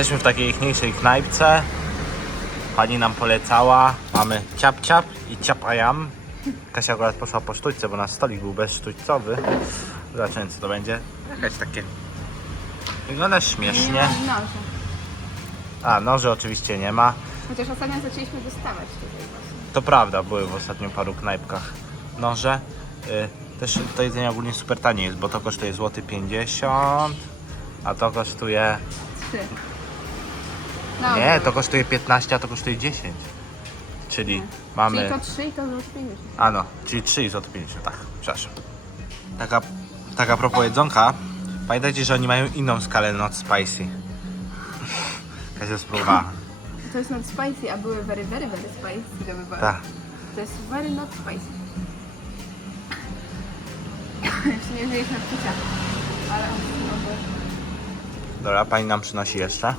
Jesteśmy w takiej ichniejszej knajpce. Pani nam polecała. Mamy ciap ciap i ciapajam. Kasia akurat poszła po sztućce, bo nasz stolik był bezsztućcowy. Zobaczymy co to będzie. Jakaś takie... Wygląda śmiesznie. A, noży oczywiście nie ma. Chociaż ostatnio zaczęliśmy dostawać tutaj. To prawda, były w ostatnio paru knajpkach noże. Y, też to jedzenie ogólnie super tanie jest, bo to kosztuje złoty 50, zł, a to kosztuje 3. Nie, to kosztuje 15, a to kosztuje 10. Czyli Czyli mamy... to trzy i to złoty 50. A no, czyli 3 i złoty 50, tak, przepraszam. Taka, taka propos jedzonka, pamiętajcie, że oni mają inną skalę not spicy. Kasia spróbowała. To jest not spicy, a były very, very, very spicy do wyboru. Tak. To jest very not spicy. Jeszcze nie zjeść na pizza. Ale no. Dobra, pani nam przynosi jeszcze.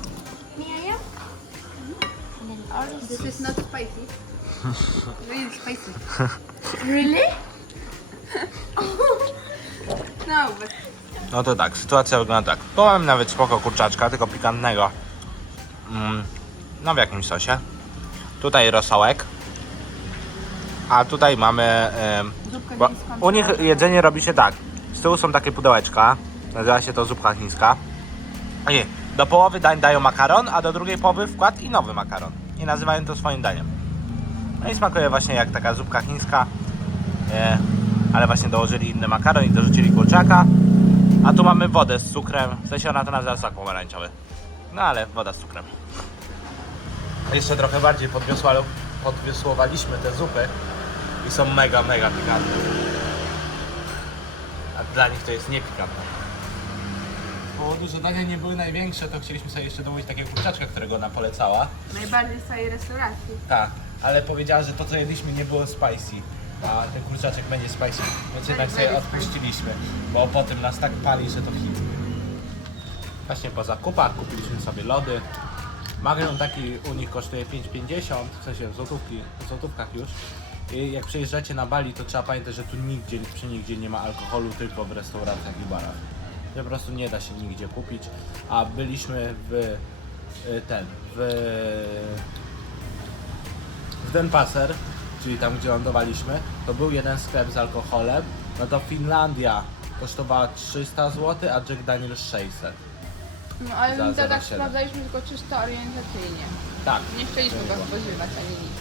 This is not spicy. Really spicy. Really? No, but No to tak, sytuacja wygląda tak. Tu mamy nawet spoko kurczaczka, tylko pikantnego. Mm, no w jakimś sosie. Tutaj rosołek. A tutaj mamy... em, zupka bo chińska. u nich jedzenie robi się tak. Z tyłu są takie pudełeczka. Nazywa się to zupka chińska. I do połowy dań dają makaron, a do drugiej połowy wkład i nowy makaron. I nazywają to swoim daniem. No i smakuje właśnie jak taka zupka chińska. E, ale właśnie dołożyli inny makaron i dorzucili kurczaka. A tu mamy wodę z cukrem. W sensie ona to nazywa sok pomarańczowy. No ale woda z cukrem. Jeszcze trochę bardziej podwiosłowaliśmy te zupy i są mega, mega pikantne. A dla nich to jest niepikantne. Powodu, że dania nie były największe, to chcieliśmy sobie jeszcze domówić takiego kurczaczka, którego ona polecała. Najbardziej z całej restauracji. Tak, ale powiedziała, że to co jedliśmy nie było spicy, a ten kurczaczek będzie spicy, więc jednak sobie very odpuściliśmy, bo potem nas tak pali, że to hit. Właśnie po zakupach kupiliśmy sobie lody. Magnum taki u nich kosztuje 5,50, w sensie w, złotówki, w złotówkach już. I jak przyjeżdżacie na Bali, to trzeba pamiętać, że tu nigdzie, przy nigdzie nie ma alkoholu, tylko w restauracjach i barach. Że po prostu nie da się nigdzie kupić. A byliśmy w y, ten, w w Denpasar, czyli tam gdzie lądowaliśmy, to był jeden sklep z alkoholem, no to Finlandia kosztowała 300 zł, a Jack Daniel 600. No ale Za my to tak 0,7. sprawdzaliśmy tylko czysto orientacyjnie. Tak. Nie chcieliśmy go spożywać ani nic.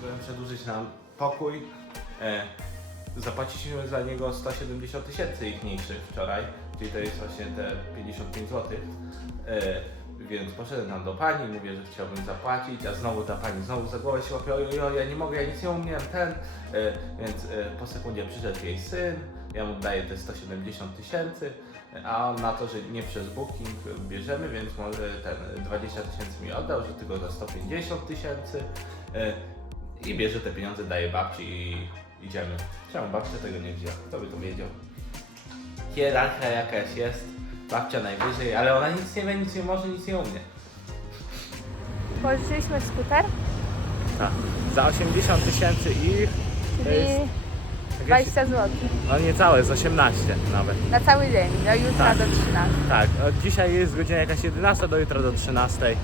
Byłem przedłużyć nam pokój. E, zapłaciliśmy za niego 170 tysięcy ichniejszych wczoraj, czyli to jest właśnie te 55 zł. E, więc poszedłem tam do pani, mówię, że chciałbym zapłacić, a znowu ta pani znowu za głowę się łapie, oj, oj, oj, ja nie mogę, ja nic nie umiem, ten. E, więc e, po sekundzie przyszedł jej syn, ja mu daję te 170 tysięcy, a on na to, że nie przez booking bierzemy, więc może ten 20 tysięcy mi oddał, że tylko za 150 tysięcy. E, i bierze te pieniądze, daje babci i idziemy. Czemu babcia tego nie wzięła? Kto by to wiedział? Hierarchia jakaś jest, babcia najwyżej, ale ona nic nie wie, nic nie może, nic nie umie. Pożyczyliśmy skuter, Tak. Za 80 tysięcy i... czyli 20 zł. No niecałe, z 18 nawet. Na cały dzień, do jutra Tak. do 13. Tak, od dzisiaj jest godzina jakaś 11, do jutra do 13.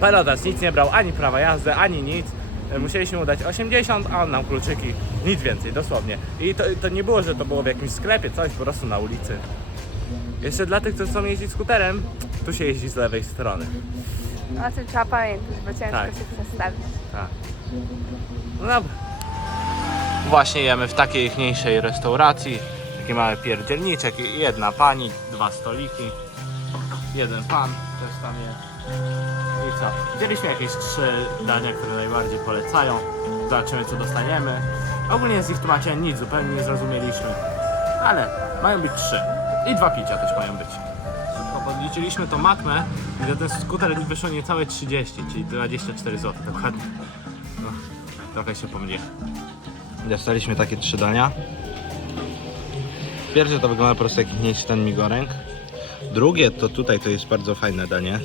Pelotas nic nie brał, ani prawa jazdy, ani nic. E, Musieliśmy mu dać 80, a on nam kluczyki. Nic więcej, dosłownie. I to, to nie było, że to było w jakimś sklepie, coś po prostu na ulicy. Jeszcze dla tych, co chcą jeździć skuterem, tu się jeździ z lewej strony. No o tym trzeba pamiętać, bo ciężko Tak. się przestawić. Tak. No dobra. Właśnie jemy w takiej ichniejszej restauracji. Taki mały pierdzielniczek, i jedna pani, dwa stoliki, jeden pan też tam jest. Co? Wzięliśmy jakieś trzy dania, które najbardziej polecają. Zobaczymy co dostaniemy. Ogólnie z ich tłumaczenia nic, zupełnie nie zrozumieliśmy. Ale mają być trzy. I dwa picia też mają być. Podliczyliśmy to matmę i za ten skuter wyszło niecałe 30, czyli 24 zł dokładnie. No, trochę się pomyliłem. Dostaliśmy takie trzy dania. Pierwsze to wygląda po prostu jak mniejszy ten migoręk. Drugie to tutaj to jest bardzo fajne danie.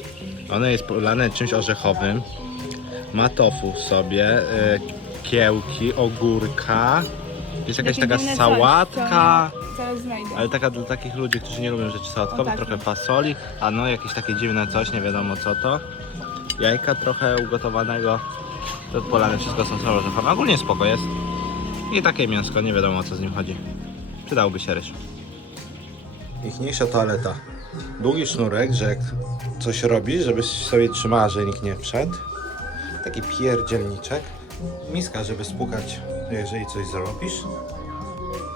Ono jest polane czymś orzechowym. Ma tofu w sobie, e, kiełki, ogórka Jest jakaś Takie taka dziwne coś, sałatka, co- Zaraz znajdę. ale taka dla takich ludzi, którzy nie lubią rzeczy sałatkowe, O, tak. trochę fasoli, a no jakieś takie dziwne coś, nie wiadomo co to. Jajka trochę ugotowanego, to polane wszystko są orzechami. Ogólnie spoko jest. I takie mięsko, nie wiadomo o co z nim chodzi. Przydałby się ryż. Ichniejsza toaleta. Długi sznurek, że jak coś robisz, żebyś sobie trzymała, że nikt nie wszedł. Taki pierdzielniczek. Miska, żeby spłukać, jeżeli coś zrobisz.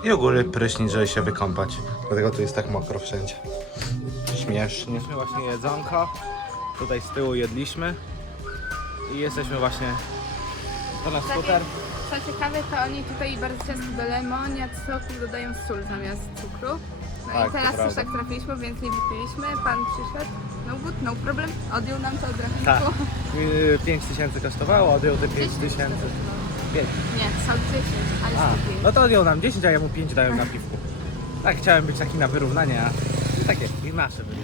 I ogólny prysznic, żeby się wykąpać. Dlatego tu jest tak mokro wszędzie. Śmiesznie. Mieliśmy właśnie jedzonko. Tutaj z tyłu jedliśmy. I jesteśmy właśnie po na skuter. Co ciekawe, to oni tutaj bardzo często do lemoniad, soku dodają sól zamiast cukru. No Tak, i to teraz już tak trafiliśmy, więc nie wypiliśmy. Pan przyszedł, no good, no problem, odjął nam to od rachunku. Tak. 5 tysięcy kosztowało, odjął te 5 tysięcy. Pięć. Nie, są 10, ale A, stopień. no to odjął nam 10, a ja mu 5 dałem na piwku. Tak, chciałem być taki na wyrównanie, a tak jest, i nasze byli.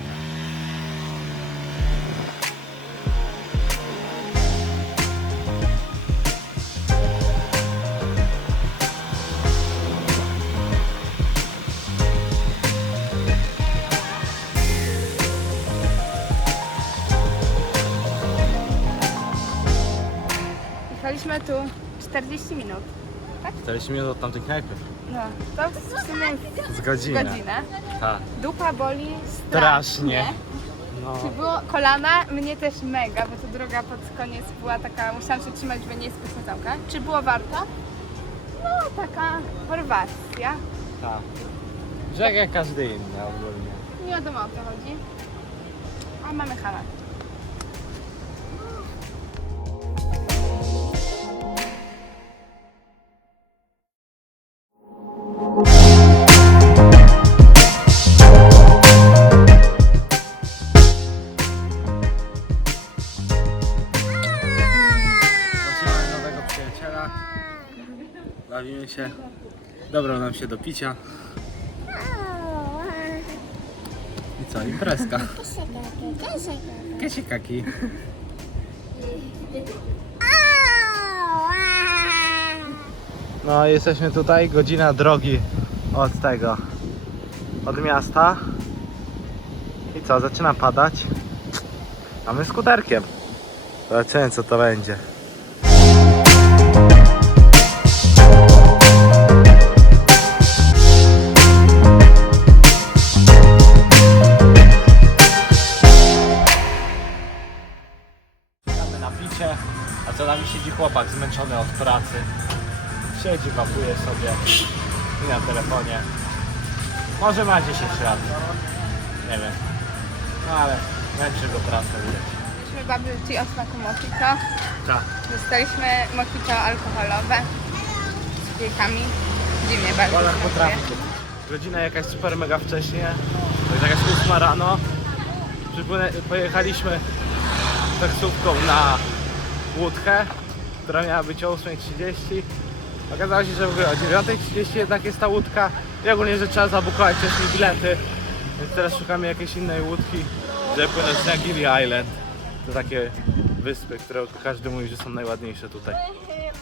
Jechaliśmy tu 40 minut. 40 minut od tamtej knajpy. No, to w sumie Z godziny. godzinę. Tak. Dupa boli Strasznie. No. Czy było kolana? Mnie też mega, bo to droga pod koniec była taka, musiałam się trzymać, żeby nie spać na całkę. Czy było warto? No, taka Chorwacja. Tak. Brzeg jak każdy inny ogólnie. Nie wiadomo o co chodzi. A mamy halat. Się. Dobrą nam się do picia. I co, imprezka. Kiesikaki. No jesteśmy tutaj, godzina drogi od tego, od miasta. I co, zaczyna padać. A my skuterkiem. Zobaczymy co to będzie. Chłopak zmęczony od pracy. Siedzi, wapuje sobie i na telefonie. Może ma 10 lat. Nie wiem. No ale męczy go praca. Mieliśmy babci o smaku mojito. Tak. Dostaliśmy mojito alkoholowe z kulkami. Dziwnie bardzo. Polak smakuje. potrafi. Godzina jakaś super mega wcześnie. To jest jakaś 8 rano. Przypłynę, pojechaliśmy taksówką na łódkę, która miała być o 8.30. Okazało się, że w ogóle o 9.30 jednak jest ta łódka i ogólnie, że trzeba zabukować wcześniej bilety. Więc teraz szukamy jakiejś innej łódki, żeby płynąć na Gili Island. To takie wyspy, które każdy mówi, że są najładniejsze tutaj.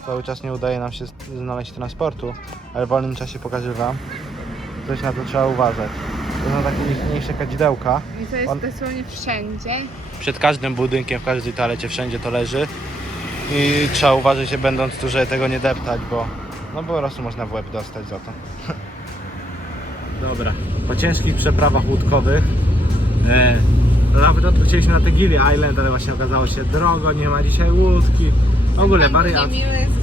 Cały czas nie udaje nam się znaleźć transportu, ale w wolnym czasie pokażę wam. Coś na to trzeba uważać. To są takie mniejsze kadzidełka. I to jest On- dosłownie wszędzie. Przed każdym budynkiem, w każdej toalecie, wszędzie to leży. I trzeba uważać się będąc tu, żeby tego nie deptać, bo no po prostu można w łeb dostać za to. Dobra, po ciężkich przeprawach łódkowych e, na początku chcieliśmy na Tegili Island, ale właśnie okazało się drogo, nie ma dzisiaj łódki. W ogóle Pan niemiły,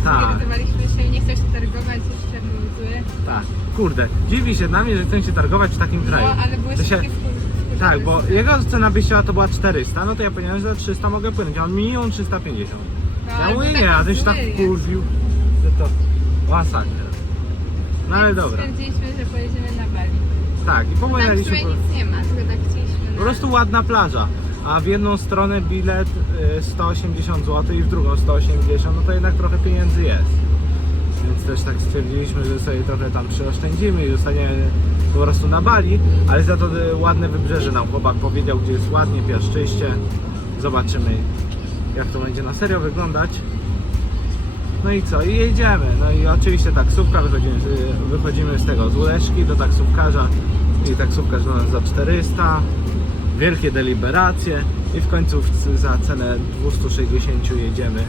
Tak. zorientowaliśmy się i nie chciał się targować, jeszcze był zły. Tak, kurde, dziwi się dla mnie, że chcę się targować w takim kraju. No, ale były To się- wkur- Tak, bo jego cena wyjściowa to była 400, no to ja powiedziałem, że za 300 mogę płynąć, a on minimum 350. No, Ja mówię nie, a się tak zły jest. kurwił, że to masakra. No ale dobra, Stwierdziliśmy, że pojedziemy na Bali. tak i Tam w sumie nic nie ma, tylko tak chcieliśmy po na... prostu ładna plaża. A w jedną stronę bilet y, 180 zł i w drugą 180, no to jednak trochę pieniędzy jest. Więc też tak stwierdziliśmy, że sobie trochę tam przyoszczędzimy i zostaniemy po prostu na Bali, ale za to y, ładne wybrzeże nam chłopak powiedział, gdzie jest ładnie, piaszczyście. Zobaczymy jak to będzie na serio wyglądać. No i co? I jedziemy. No i oczywiście taksówka, wychodzimy, wychodzimy z tego z Uleszki do taksówkarza i taksówkarz do nas za 400. Wielkie deliberacje i w końcu za cenę 260 jedziemy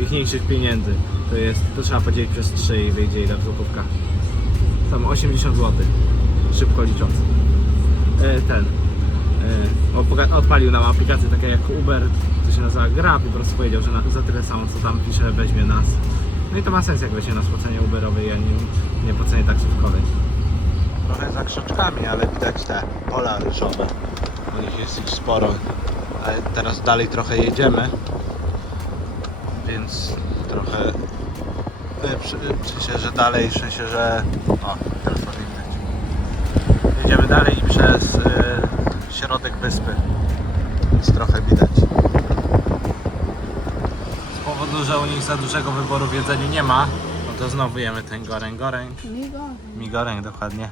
ichniejszych pieniędzy. To jest, to trzeba podzielić przez 3 i wyjdzie ile złotówka. Tam 80 zł. Szybko licząc. E, ten. E, odpalił nam aplikację takie jak Uber, się nazywa Grab i po prostu powiedział, że na, za tyle samo co tam pisze weźmie nas. No i to ma sens jak weźmie nas po cenie Uberowej, a nie, nie po cenie taksówkowej. Trochę za krzaczkami, ale widać te pola ryżowe. U nich jest ich sporo. Ale teraz dalej trochę jedziemy. Więc trochę w że dalej, w sensie, że... O, teraz ładnie widać. Jedziemy dalej przez e, środek wyspy. Więc trochę widać. Z powodu, że u nich za dużego wyboru w jedzeniu nie ma, no to znowu jemy ten goreng goreng. Migo. Migoreng dokładnie.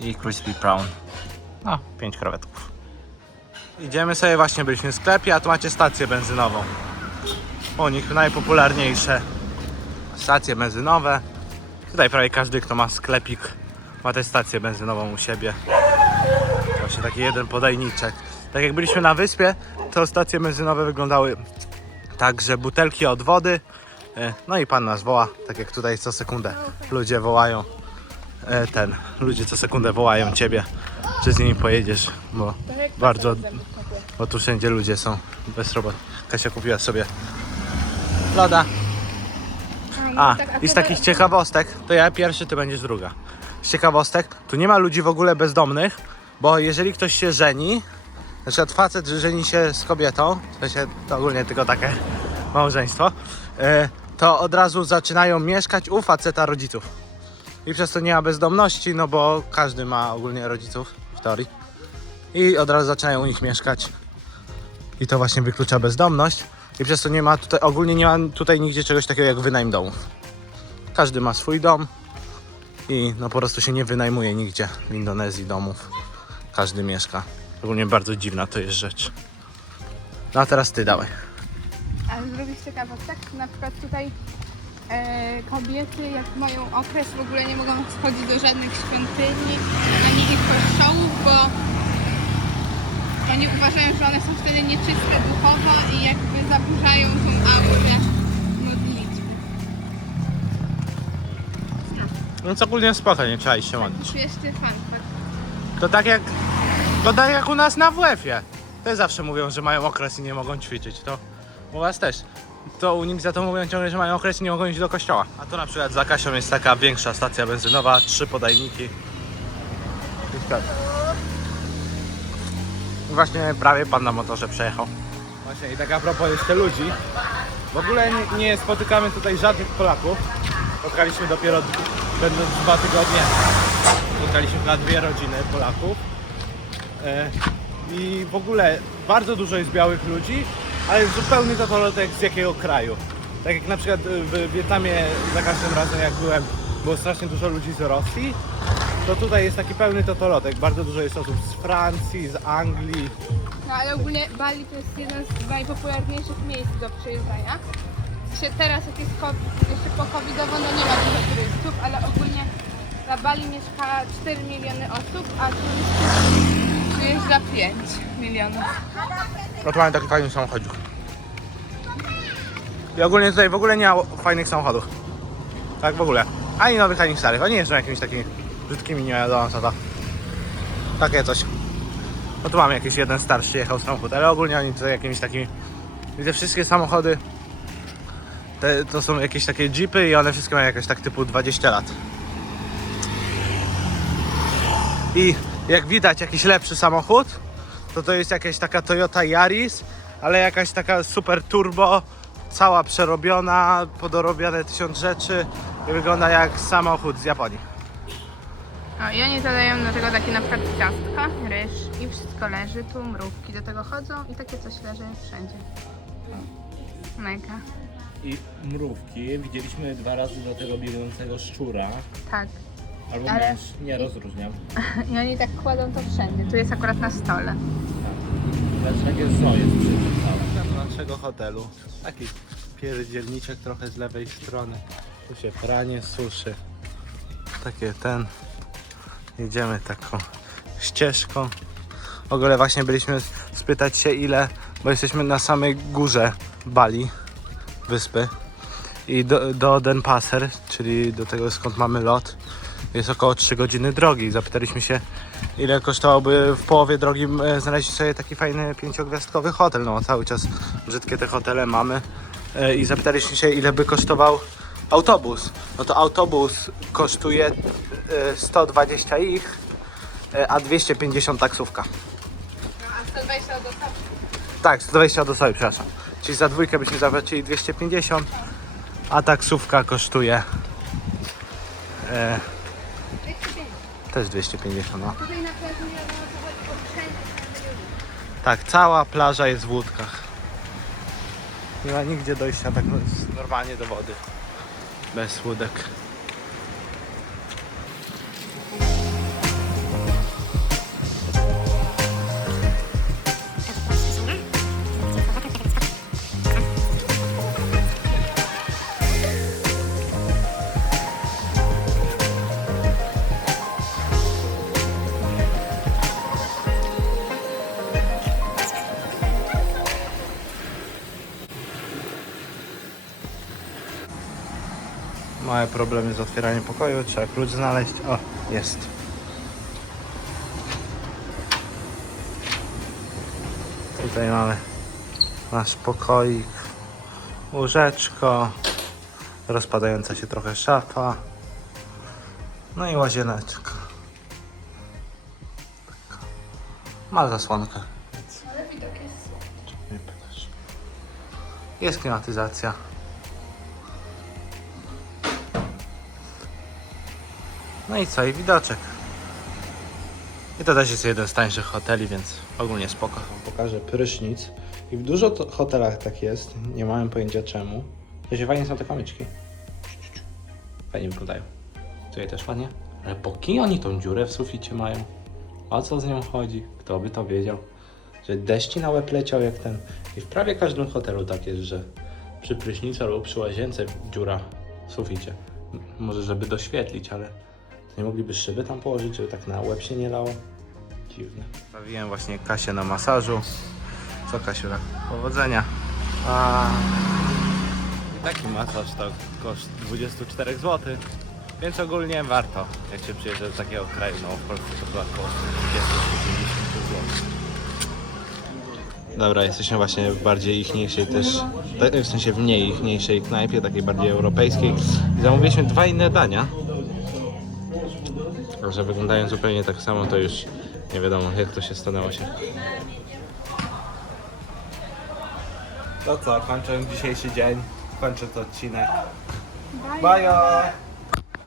I crispy prawn. No, 5 krewetków. Idziemy sobie, właśnie byliśmy w sklepie, a tu macie stację benzynową. U nich najpopularniejsze stacje benzynowe. Tutaj prawie każdy, kto ma sklepik, ma tę stację benzynową u siebie. Właśnie taki jeden podajniczek. Tak jak byliśmy na wyspie, to stacje benzynowe wyglądały tak, że butelki od wody, e, no i pan nas woła, tak jak tutaj co sekundę ludzie wołają e, ten, ludzie co sekundę wołają ciebie, czy z nimi pojedziesz, bo bardzo, bo tu wszędzie ludzie są bez robot. Kasia kupiła sobie loda. A, i z takich ciekawostek, to ja pierwszy, ty będziesz druga. Z ciekawostek, tu nie ma ludzi w ogóle bezdomnych, bo jeżeli ktoś się żeni, na przykład facet żeni się z kobietą, w sensie to ogólnie tylko takie małżeństwo, e, to od razu zaczynają mieszkać u faceta rodziców. I przez to nie ma bezdomności, no bo każdy ma ogólnie rodziców w teorii. I od razu zaczynają u nich mieszkać. I to właśnie wyklucza bezdomność. I przez to nie ma tutaj, ogólnie nie ma tutaj nigdzie czegoś takiego jak wynajem domów. Każdy ma swój dom i no po prostu się nie wynajmuje nigdzie w Indonezji domów. Każdy mieszka. Ogólnie bardzo dziwna to jest rzecz. No a teraz ty dawaj. Ale zrobić ciekawostek, na przykład tutaj e, kobiety jak mają okres w ogóle nie mogą schodzić do żadnych świątyni ani ich kościołów, bo oni uważają, że one są wtedy nieczyste duchowo i jakby zaburzają tą aurę modlitwy. No co ogólnie spoko, nie trzeba iść się. Śmieszny fun fact. To tak jak, to tak jak u nas na WF-ie. Te zawsze mówią, że mają okres i nie mogą ćwiczyć. To u was też. To u nich za to mówią ciągle, że mają okres i nie mogą iść do kościoła. A tu na przykład za Kasią jest taka większa stacja benzynowa, trzy podajniki. I sklep. Właśnie prawie pan na motorze przejechał. Właśnie i tak a propos jeszcze ludzi. W ogóle nie, nie spotykamy tutaj żadnych Polaków. Spotkaliśmy dopiero będąc dwa tygodnie. Spotkaliśmy na dwie rodziny Polaków. E, I w ogóle bardzo dużo jest białych ludzi, ale zupełnie totolotek z jakiego kraju. Tak jak na przykład w Wietnamie za każdym razem jak byłem, było strasznie dużo ludzi z Rosji, to tutaj jest taki pełny totolotek. Bardzo dużo jest osób z Francji, z Anglii. No ale ogólnie Bali to jest jeden z najpopularniejszych miejsc do przyjeżdżania. Się teraz jak jest COVID, jeszcze po covidowo no nie ma dużo turystów, ale ogólnie na Bali mieszka 4 miliony osób, a turystów przyjeżdża 5 milionów. No tu mamy taki fajny samochodzik. I ogólnie tutaj w ogóle nie ma fajnych samochodów. Tak w ogóle. Ani nowych, ani starych. Oni jeżdżą jakimiś takimi brzydkimi, nie wiadomo co to. Takie coś. No tu mamy jakiś jeden starszy jechał samochód, ale ogólnie oni tutaj jakimiś takimi... I te wszystkie samochody te, to są jakieś takie jeepy i one wszystkie mają jakoś tak typu 20 lat. I jak widać jakiś lepszy samochód, to to jest jakaś taka Toyota Yaris, ale jakaś taka super turbo, cała przerobiona, podorobione tysiąc rzeczy i wygląda jak samochód z Japonii. O, i oni dodają do tego takie na przykład ciastka, ryż i wszystko leży tu, mrówki do tego chodzą i takie coś leży wszędzie. Mega. I mrówki widzieliśmy dwa razy do tego biegnącego szczura, Tak. Albo Ale- męż, nie rozróżniam. I oni tak kładą to wszędzie. Tu jest akurat na stole. Takie zoo jest przy tym całym. Do naszego hotelu. Taki pierdzielniczek trochę z lewej strony. Tu się pranie suszy. Takie ten. Jedziemy taką ścieżką. W ogóle właśnie byliśmy spytać się ile, bo jesteśmy na samej górze Bali, wyspy. I do, do Denpasar, czyli do tego skąd mamy lot, jest około 3 godziny drogi. Zapytaliśmy się ile kosztowałoby w połowie drogi e, znaleźć sobie taki fajny pięciogwiazdkowy hotel. No cały czas brzydkie te hotele mamy. E, I zapytaliśmy się ile by kosztował autobus. No to autobus kosztuje e, 120 ich, e, a 250 taksówka. No, a 120 do Sapki. Tak, 120 do sobie, przepraszam. Czyli za dwójkę byśmy zapłacili 250, a taksówka kosztuje e, 250. też 250. No. Tutaj na plaży nie wiadomo co chodzi, bo wszędzie, wszędzie ludzie. Tak, cała plaża jest w łódkach. Nie ma nigdzie dojścia tak no- normalnie do wody. Bez łódek. Małe problemy z otwieraniem pokoju, trzeba klucz znaleźć. O, jest. Tutaj mamy nasz pokoik, łóżeczko, rozpadająca się trochę szafa, no i łazieneczka. Taka. Ma zasłonkę. Ale widok jest. pytasz. Jest klimatyzacja. No i co? I widoczek. I to też jest jeden z tańszych hoteli, więc ogólnie spoko. Pokażę prysznic. I w dużo hotelach tak jest. Nie mamy pojęcia czemu. To fajnie są te kamyczki. Fajnie wyglądają. Tutaj też ładnie. Ale po kim oni tą dziurę w suficie mają? O co z nią chodzi? Kto by to wiedział? Że deszcz ci na łeb leciał jak ten. I w prawie każdym hotelu tak jest, że przy prysznicu albo przy łazience dziura w suficie. Może żeby doświetlić, ale nie mogliby szyby tam położyć, żeby tak na łeb się nie lało? Dziwne. Bawiłem właśnie Kasię na masażu. Co Kasiu, powodzenia. A... I taki masaż to koszt 24 zł. Więc ogólnie warto, jak się przyjeżdża do takiego kraju, no w Polsce to chyba około 40-50 zł. Dobra, jesteśmy właśnie w bardziej ichniejszej też, tak, w sensie w mniej ichniejszej knajpie, takiej bardziej europejskiej. I zamówiliśmy dwa inne dania. Że wyglądają zupełnie tak samo, to już nie wiadomo jak to się stanęło się. To co, kończę dzisiejszy dzień, kończę ten odcinek. Bye. Bye!